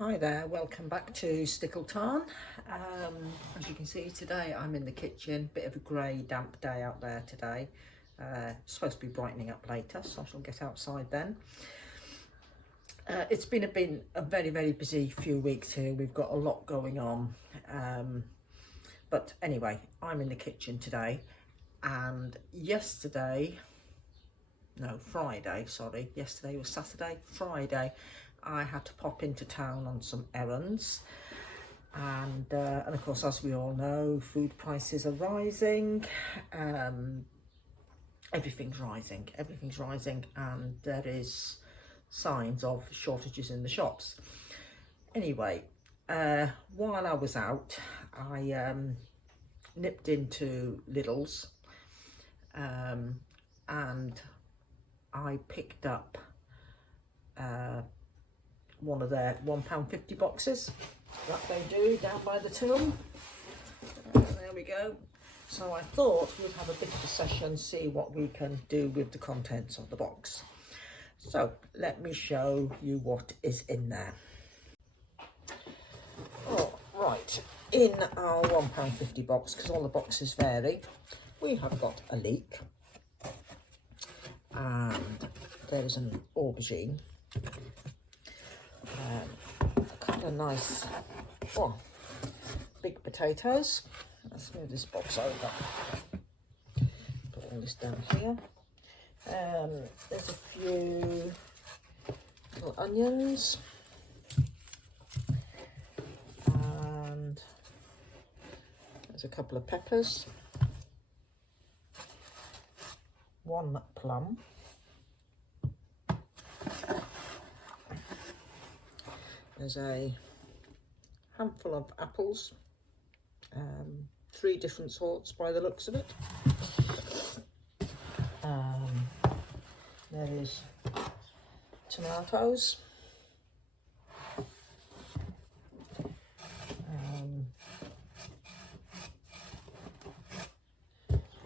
Hi there, welcome back to Stickle Tarn. As you can see today I'm in the kitchen, bit of a grey damp day out there today. Supposed to be brightening up later, so I shall get outside then. It's been a very busy few weeks here. We've got a lot going on, but anyway, I'm in the kitchen today, and yesterday was Saturday, Friday I had to pop into town on some errands, and of course, as we all know, food prices are rising. Everything's rising, and there is signs of shortages in the shops. Anyway, while I was out, I nipped into Lidl's, and I picked up one of their £1.50 boxes that they do down by the till. There we go. So I thought we'd have a bit of a session, see what we can do with the contents of the box. So let me show you what is in there. Oh, right, in our £1.50 box, because all the boxes vary, we have got a leek, and there's an aubergine, a couple of nice big potatoes. Let's move this box over, put all this down here. There's a few little onions, and there's a couple of peppers, one plum, there's a handful of apples, 3 different sorts by the looks of it. There is tomatoes,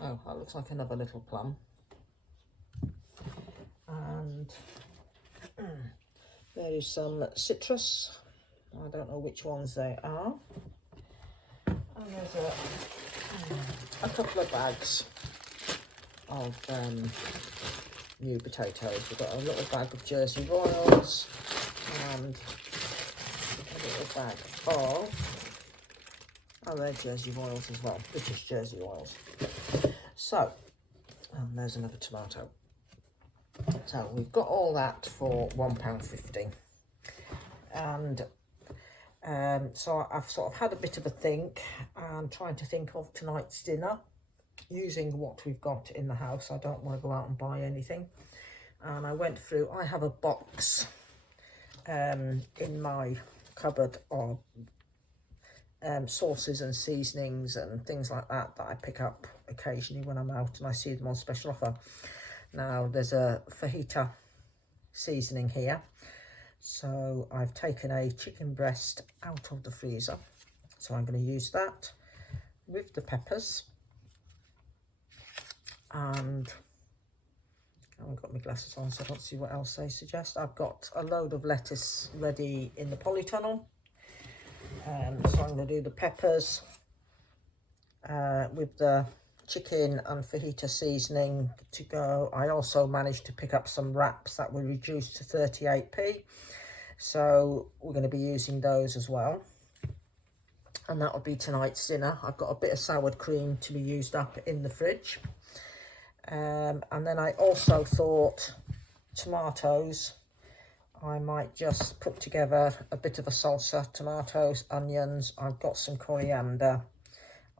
oh, that looks like another little plum, and there is some citrus. I don't know which ones they are, and there's a couple of bags of new potatoes. We've got a little bag of Jersey Royals and a little bag of, oh, they're Jersey Royals as well, British Jersey Royals. So, and there's another tomato. So we've got all that for £1.50, and so I've sort of had a bit of a think and trying to think of tonight's dinner using what we've got in the house. I don't want to go out and buy anything, and I went through, I have a box in my cupboard of sauces and seasonings and things like that I pick up occasionally when I'm out and I see them on special offer. Now there's a fajita seasoning here, so I've taken a chicken breast out of the freezer, so I'm going to use that with the peppers, and I haven't got my glasses on so I don't see what else they suggest. I've got a load of lettuce ready in the polytunnel, so I'm going to do the peppers with the chicken and fajita seasoning to go. I also managed to pick up some wraps that were reduced to 38p, so we're going to be using those as well, and that will be tonight's dinner. I've got a bit of sour cream to be used up in the fridge, and then I also thought tomatoes, I might just put together a bit of a salsa. Tomatoes, onions, I've got some coriander,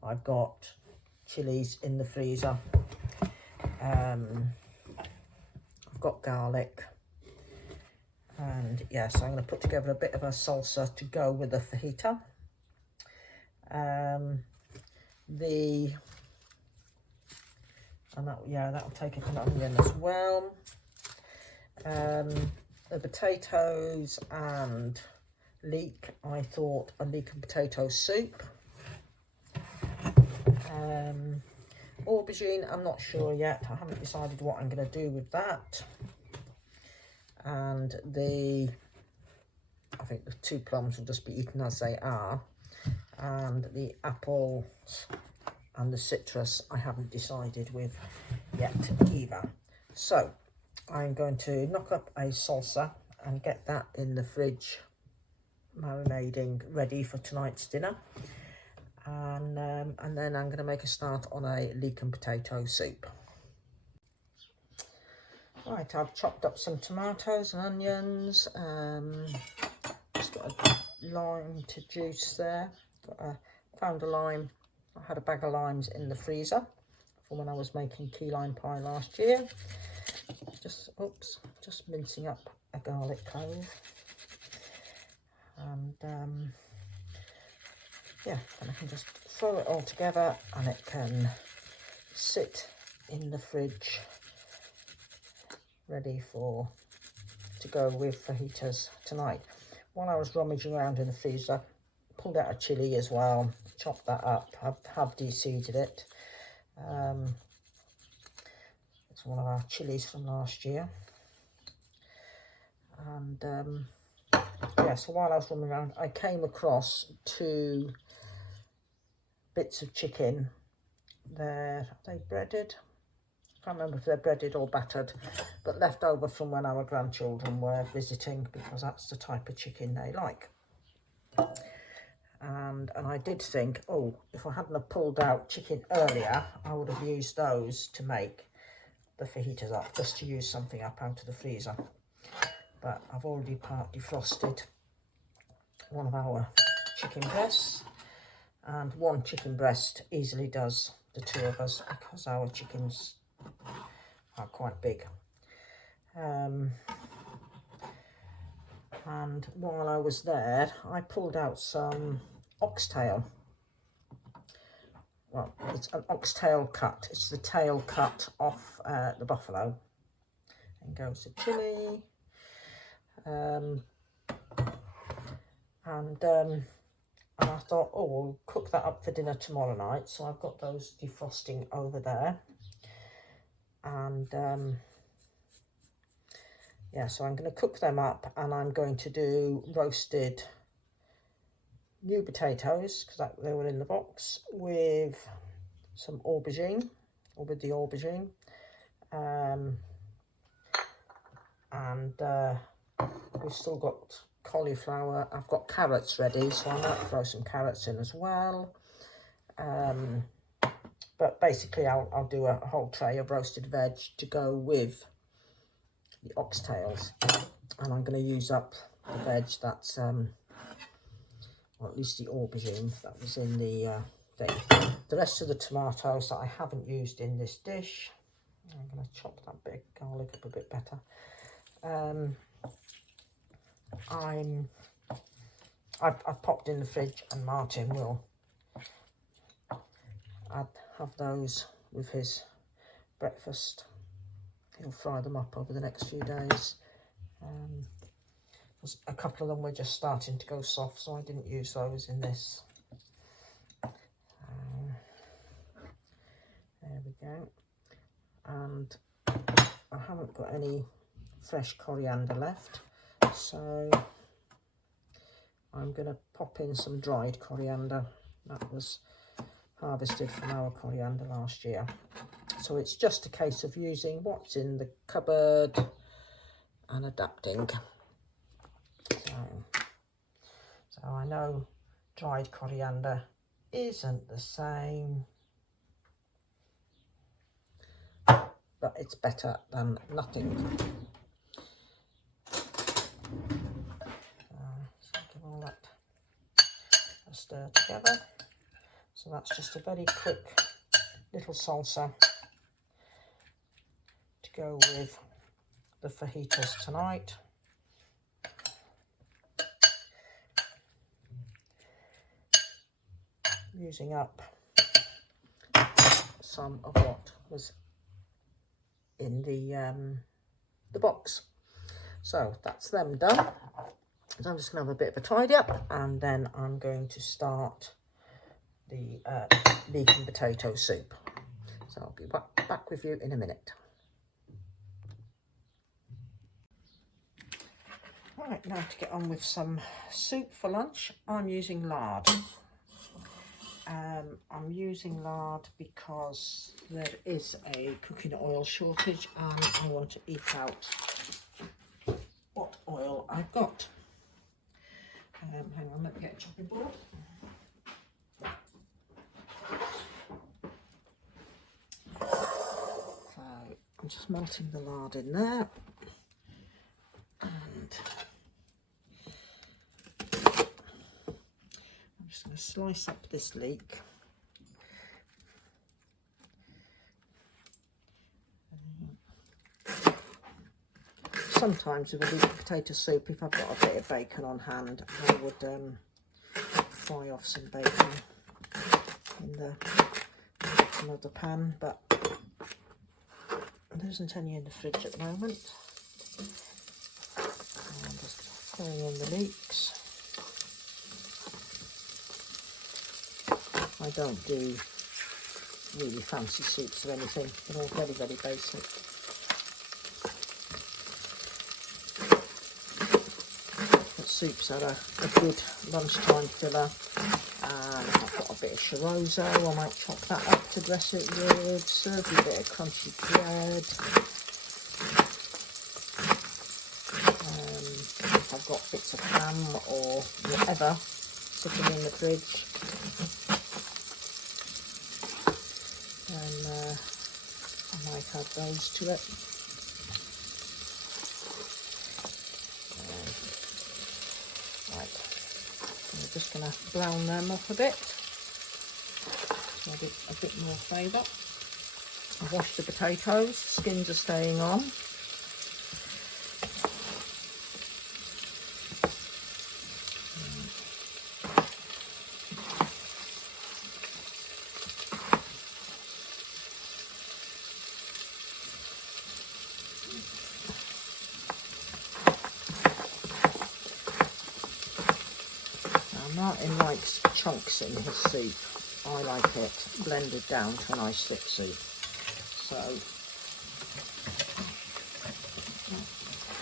I've got chilies in the freezer, I've got garlic, and yeah, so I'm going to put together a bit of a salsa to go with the fajita. That'll take an onion as well. The potatoes and leek, I thought a leek and potato soup. Aubergine, I'm not sure yet. I haven't decided what I'm going to do with that. And the I think the 2 plums will just be eaten as they are, and the apples and the citrus I haven't decided with yet either. So I'm going to knock up a salsa and get that in the fridge marinading ready for tonight's dinner, and then I'm going to make a start on a leek and potato soup. Right, I've chopped up some tomatoes and onions, just got a lime to juice there. Found a lime. I had a bag of limes in the freezer from when I was making key lime pie last year. Just mincing up a garlic clove, and yeah, then I can just throw it all together and it can sit in the fridge ready to go with fajitas tonight. While I was rummaging around in the freezer, pulled out a chilli as well, chopped that up. I have de-seeded it. It's one of our chilies from last year. And yeah, so while I was rummaging around, I came across 2 bits of chicken. Are they breaded? I can't remember if they're breaded or battered, but left over from when our grandchildren were visiting, because that's the type of chicken they like. And I did think, oh, if I hadn't have pulled out chicken earlier, I would have used those to make the fajitas up, just to use something up out of the freezer. But I've already part defrosted one of our chicken breasts, and 1 chicken breast easily does the 2 of us, because our chickens are quite big. And while I was there, I pulled out some oxtail. Well, it's an oxtail cut. It's the tail cut off the buffalo. And goes the chili. And I thought, oh, we'll cook that up for dinner tomorrow night. So I've got those defrosting over there. And yeah, so I'm going to cook them up, and I'm going to do roasted new potatoes, because they were in the box, with some aubergine, or with the aubergine. And we've still got cauliflower. I've got carrots ready, so I might throw some carrots in as well. But basically I'll do a whole tray of roasted veg to go with the oxtails, and I'm going to use up the veg that's or at least the aubergine that was in the thing. The rest of the tomatoes that I haven't used in this dish, I'm going to chop that bit of garlic up a bit better. I've popped in the fridge, and Martin will have those with his breakfast. He'll fry them up over the next few days. A couple of them were just starting to go soft, so I didn't use those in this. There we go. And I haven't got any fresh coriander left, so I'm going to pop in some dried coriander that was harvested from our coriander last year. So it's just a case of using what's in the cupboard and adapting. So I know dried coriander isn't the same, but it's better than nothing. So give all that a stir together. So that's just a very quick little salsa to go with the fajitas tonight. Using up some of what was in the box. So that's them done. So I'm just going to have a bit of a tidy up, and then I'm going to start the leek and potato soup. So I'll be back with you in a minute. Right, now to get on with some soup for lunch. I'm using lard. I'm using lard because there is a cooking oil shortage and I want to eke out what oil I've got. Hang on, let me get a chopping board. So I'm just melting the lard in there, and I'm just going to slice up this leek. Sometimes with a leek potato soup, if I've got a bit of bacon on hand, I would fry off some bacon in the bottom of the pan, but there isn't any in the fridge at the moment. I'm just throwing in the leeks. I don't do really fancy soups or anything, they're all very, very basic. But soups are a good lunchtime filler. And I've got a bit of chorizo, I might chop that up to dress it with, serve with a bit of crunchy bread. If I've got bits of ham or whatever sitting in the fridge, then I might add those to it. Right, I'm just going to brown them up a bit to add a bit more flavour. I've washed the potatoes, skins are staying on. Martin likes chunks in his soup. I like it blended down to a nice thick soup. So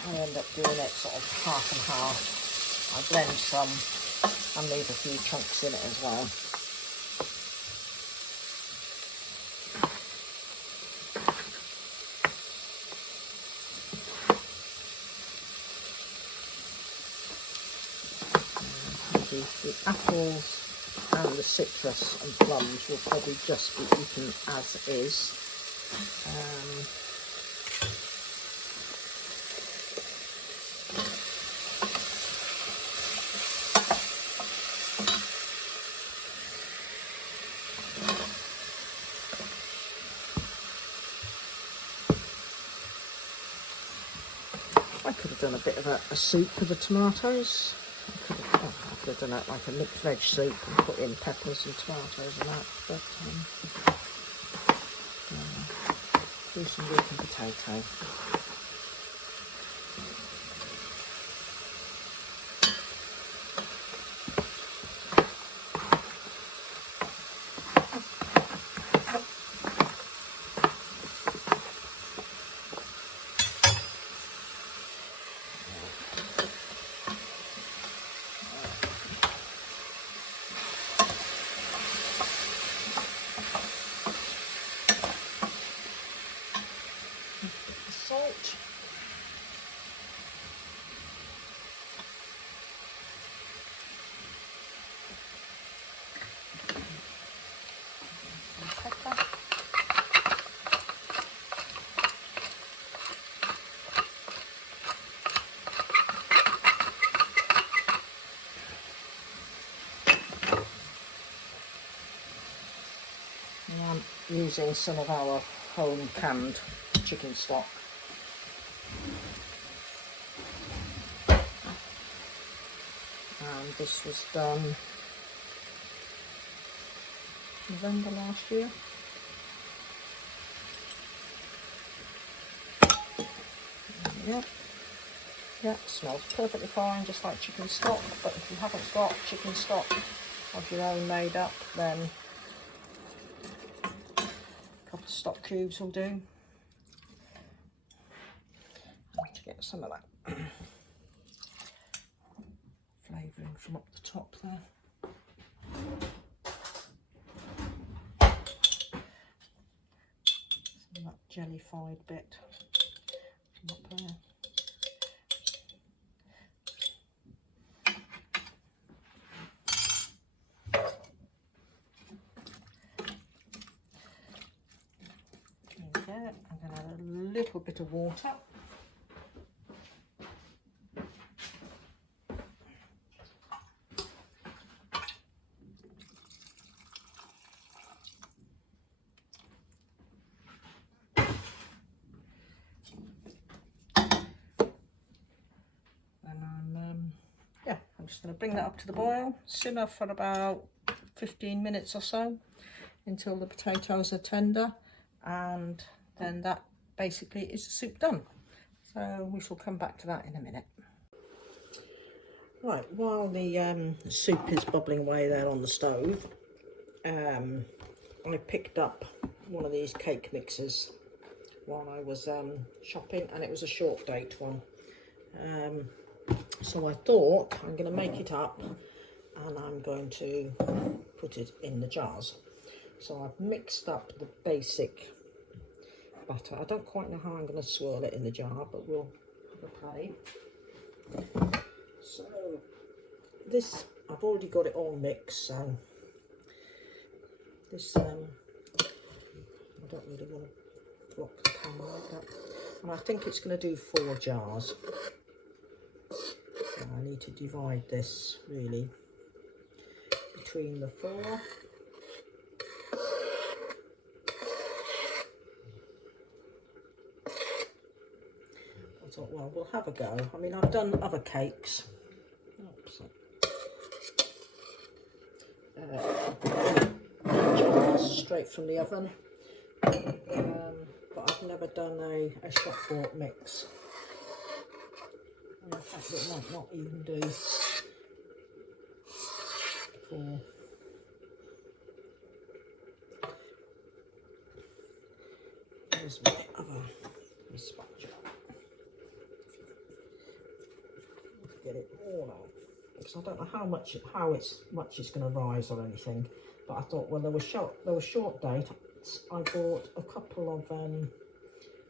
I end up doing it sort of half and half. I blend some and leave a few chunks in it as well. The apples and the citrus and plums will probably just be eaten as is. I could have done a bit of a soup with the tomatoes. I could have done it like a mixed veg soup and put in peppers and tomatoes and that, but do some leek and potato. Salt. And pepper. And I'm using some of our home canned chicken stock. And this was done November last year. Yeah, smells perfectly fine, just like chicken stock. But if you haven't got chicken stock of your own made up, then a couple of stock cubes will do. To get some of that. from up the top there. Some of that jellified bit from up there. There we go. I'm going to add a little bit of water. I'm just going to bring that up to the boil, simmer for about 15 minutes or so until the potatoes are tender, and then that basically is the soup done. So we shall come back to that in a minute. Right, while the soup is bubbling away there on the stove, I picked up one of these cake mixers while I was shopping, and it was a short date one. So I thought I'm going to make it up and I'm going to put it in the jars. So I've mixed up the basic batter. I don't quite know how I'm going to swirl it in the jar, but we'll have a play. So this, I've already got it all mixed, so this, I don't really want to block the camera like that. And I think it's going to do 4 jars. I need to divide this really between the 4. I thought, well, we'll have a go. I mean, I've done other cakes. Oops. Jars straight from the oven, but I've never done a shop bought mix. In fact, it might not even do for there's my other spatula. Get it all out because I don't know how much it's going to rise or anything. But I thought, well, there was short dates. I bought a couple of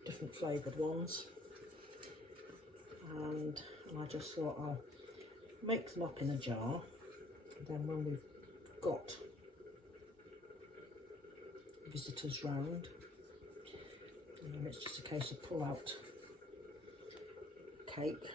different flavoured ones. And I just thought I'll make them up in a jar, and then when we've got visitors round, and then it's just a case of pull out cake.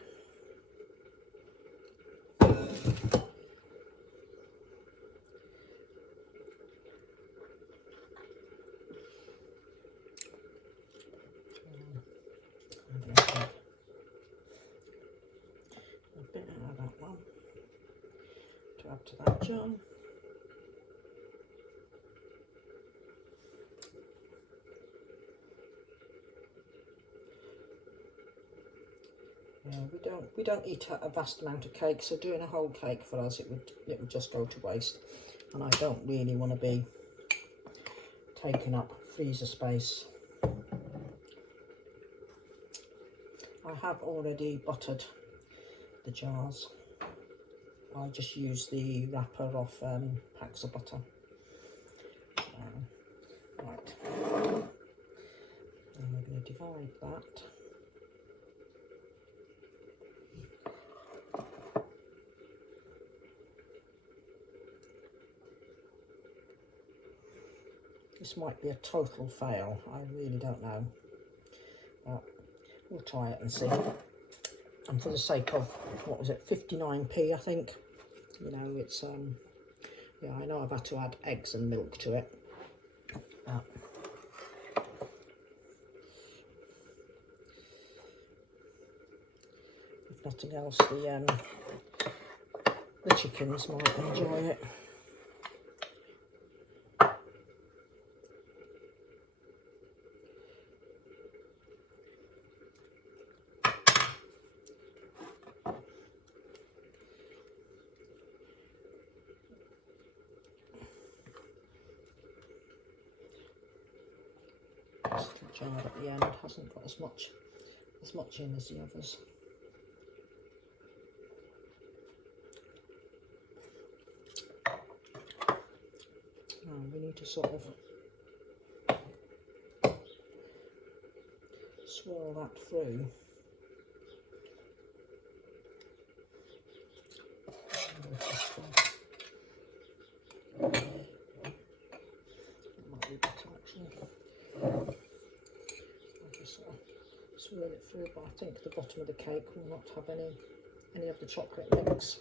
Add to that jar. Yeah, we don't eat a vast amount of cake, so doing a whole cake for us it would just go to waste, and I don't really want to be taking up freezer space. I have already buttered the jars. I just use the wrapper off packs of butter. Right, and we're going to divide that. This might be a total fail, I really don't know. But we'll try it and see. And for the sake of, what was it, 59p I think. You know, it's, yeah, I know I've had to add eggs and milk to it. If nothing else, the chickens might enjoy it. The jar at the end hasn't got as much in as the others. we need to sort of swirl that through. Might be better actually. I'll just sort of swirl it through, but I think the bottom of the cake will not have any of the chocolate mix.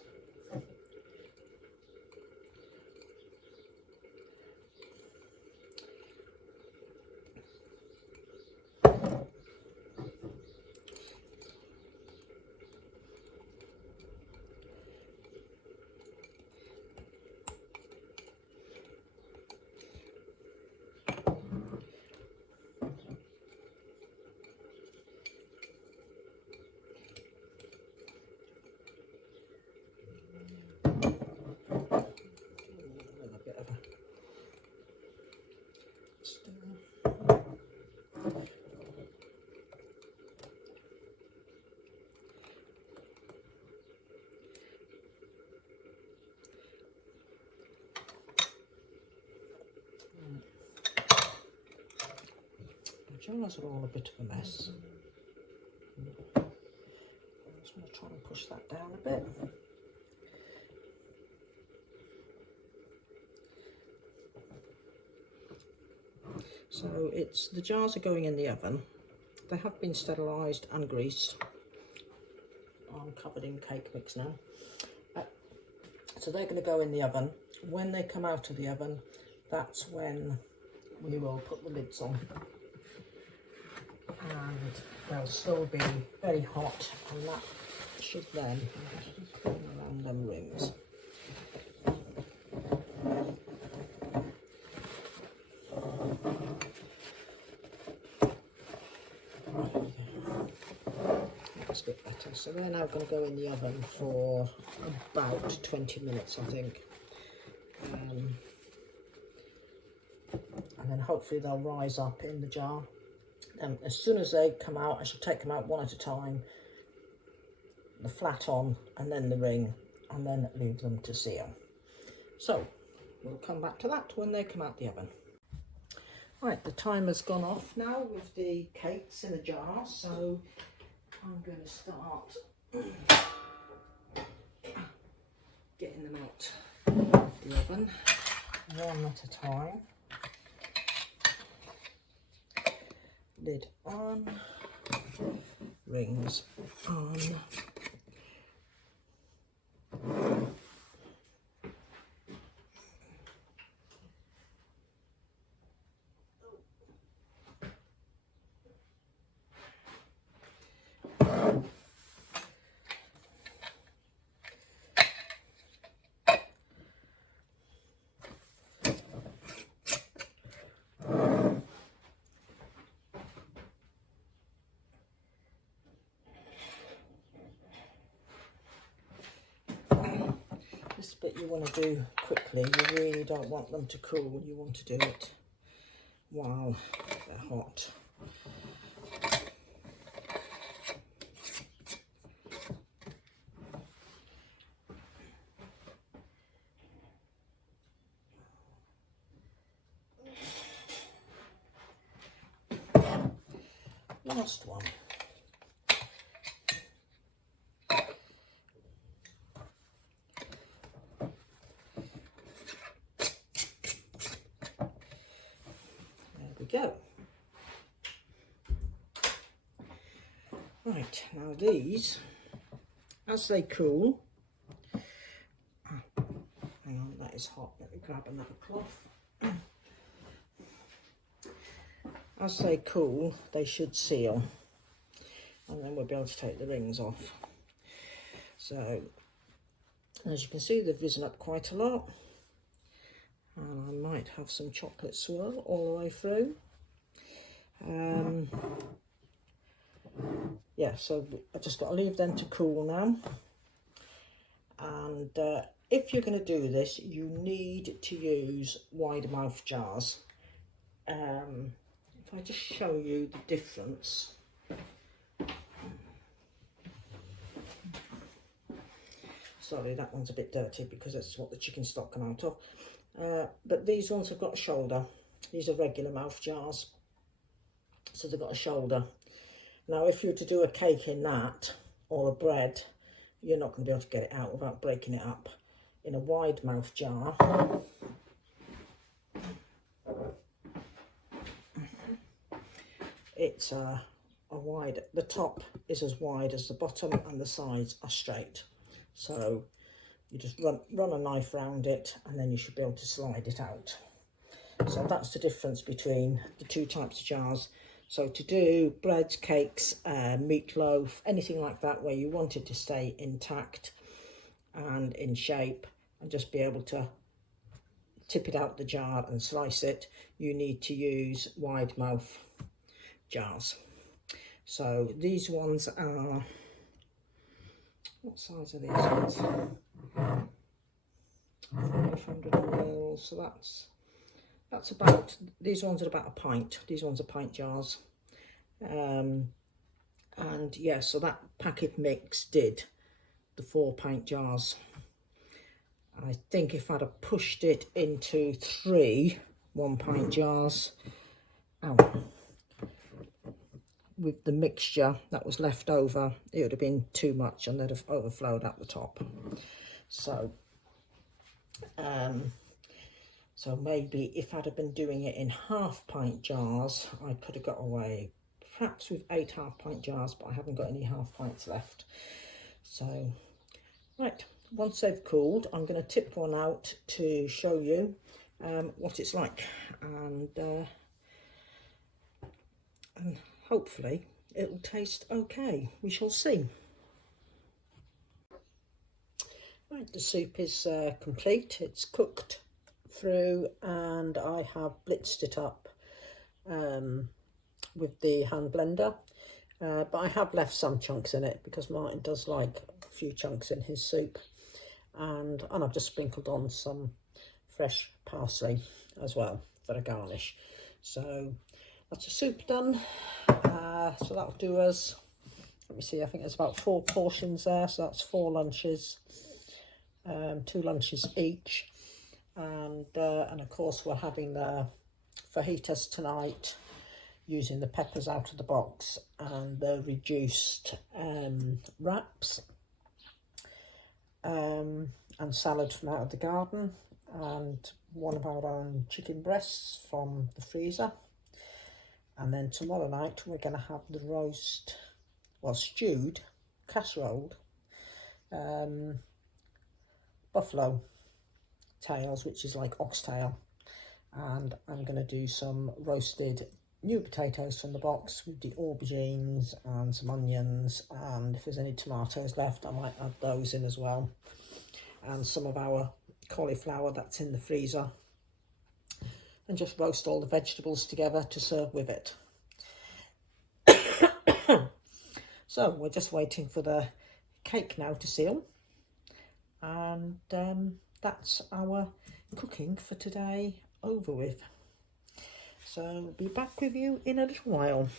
The jars are all a bit of a mess. I just want to try and push that down a bit. So the jars are going in the oven. They have been sterilised and greased. I'm covered in cake mix now. So they're going to go in the oven. When they come out of the oven, that's when we will put the lids on. And they'll still be very hot, and that should then go around them rings. That's a bit better. So they're now going to go in the oven for about 20 minutes, I think. And then hopefully they'll rise up in the jar. As soon as they come out, I shall take them out one at a time, the flat on and then the ring, and then leave them to seal. So we'll come back to that when they come out the oven. Right, the timer's gone off now with the cakes in the jar, so I'm going to start getting them out of the oven one at a time. Lid on, rings on. This bit you want to do quickly. You really don't want them to cool. You want to do it while they're hot. Last one. Go. Right, now these, as they cool, hang on, that is hot, let me grab another cloth. As they cool, they should seal, and then we'll be able to take the rings off. So, as you can see, they've risen up quite a lot. And I might have some chocolate swirl all the way through. Yeah, so I've just got to leave them to cool now. And if you're going to do this, you need to use wide mouth jars. If I just show you the difference. Sorry, that one's a bit dirty because that's what the chicken stock come out of. But these ones have got a shoulder. These are regular mouth jars, so they've got a shoulder. Now if you were to do a cake in that, or a bread, you're not going to be able to get it out without breaking it up. In a wide mouth jar, it's a wide, the top is as wide as the bottom and the sides are straight. So you just run a knife around it and then you should be able to slide it out. So that's the difference between the two types of jars. So to do breads, cakes, meatloaf, anything like that where you want it to stay intact and in shape and just be able to tip it out the jar and slice it, you need to use wide mouth jars. So these ones are, what size are these ones? 500 ml, so that's about, these ones are about a pint. These ones are pint jars. And yeah, so that packet mix did the 4 pint jars. I think if I'd have pushed it into 3 1 pint jars, with the mixture that was left over, it would have been too much and they'd have overflowed at the top. So so maybe if I'd have been doing it in half pint jars, I could have got away perhaps with 8 half pint jars, but I haven't got any half pints left. So right, once they've cooled, I'm going to tip one out to show you what it's like, and hopefully it will taste okay. We shall see. Right, the soup is complete. It's cooked through and I have blitzed it up with the hand blender, but I have left some chunks in it because Martin does like a few chunks in his soup, and I've just sprinkled on some fresh parsley as well for a garnish. So that's the soup done. So that'll do us, let me see, I think there's about 4 portions there, so that's 4 lunches, 2 lunches each, and of course we're having the fajitas tonight using the peppers out of the box and the reduced wraps, and salad from out of the garden, and one of our own chicken breasts from the freezer. And then tomorrow night we're going to have the roast, well, stewed, casseroled buffalo tails, which is like oxtail, and I'm going to do some roasted new potatoes from the box with the aubergines and some onions, and if there's any tomatoes left I might add those in as well, and some of our cauliflower that's in the freezer, and just roast all the vegetables together to serve with it. So we're just waiting for the cake now to seal, and that's our cooking for today over with. So I'll be back with you in a little while.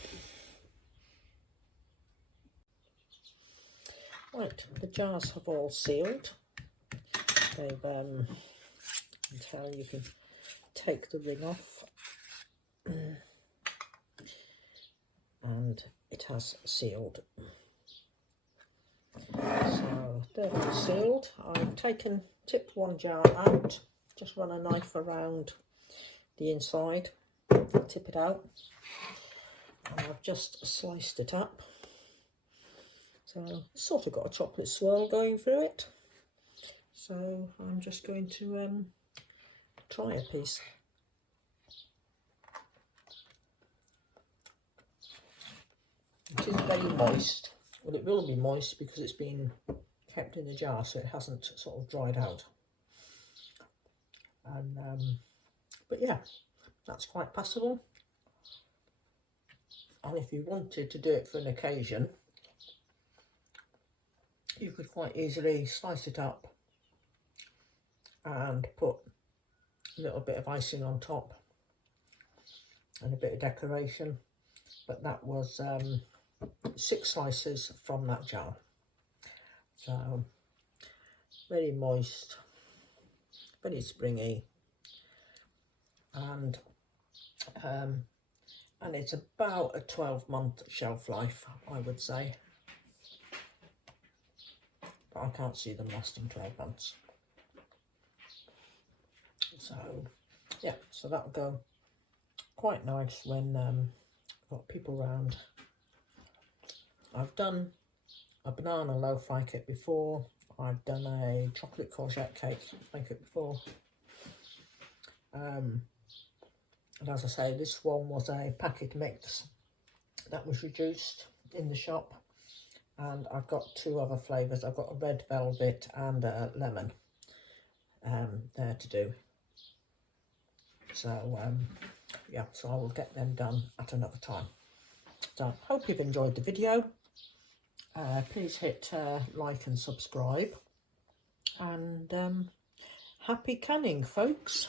Right, the jars have all sealed. They've until you can take the ring off, and it has sealed. So they're all sealed. I've tipped one jar out, just run a knife around the inside, tip it out, and I've just sliced it up. So it's sort of got a chocolate swirl going through it. So I'm just going to try a piece. It is very moist. Well, it will be moist because it's been kept in the jar, so it hasn't sort of dried out. And but yeah, that's quite passable. And if you wanted to do it for an occasion, you could quite easily slice it up and put a little bit of icing on top and a bit of decoration. But that was 6 slices from that jar. So very moist, very springy, and it's about a 12-month shelf life, I would say. But I can't see them lasting 12 months. So yeah, so that'll go quite nice when got people round. I've done a banana lo-fi kit before. I've done a chocolate courgette cake kit before. And as I say, this one was a packet mix that was reduced in the shop. And I've got 2 other flavours. I've got a red velvet and a lemon there to do. So yeah, so I will get them done at another time. So hope you've enjoyed the video. Please hit like and subscribe. And happy canning, folks.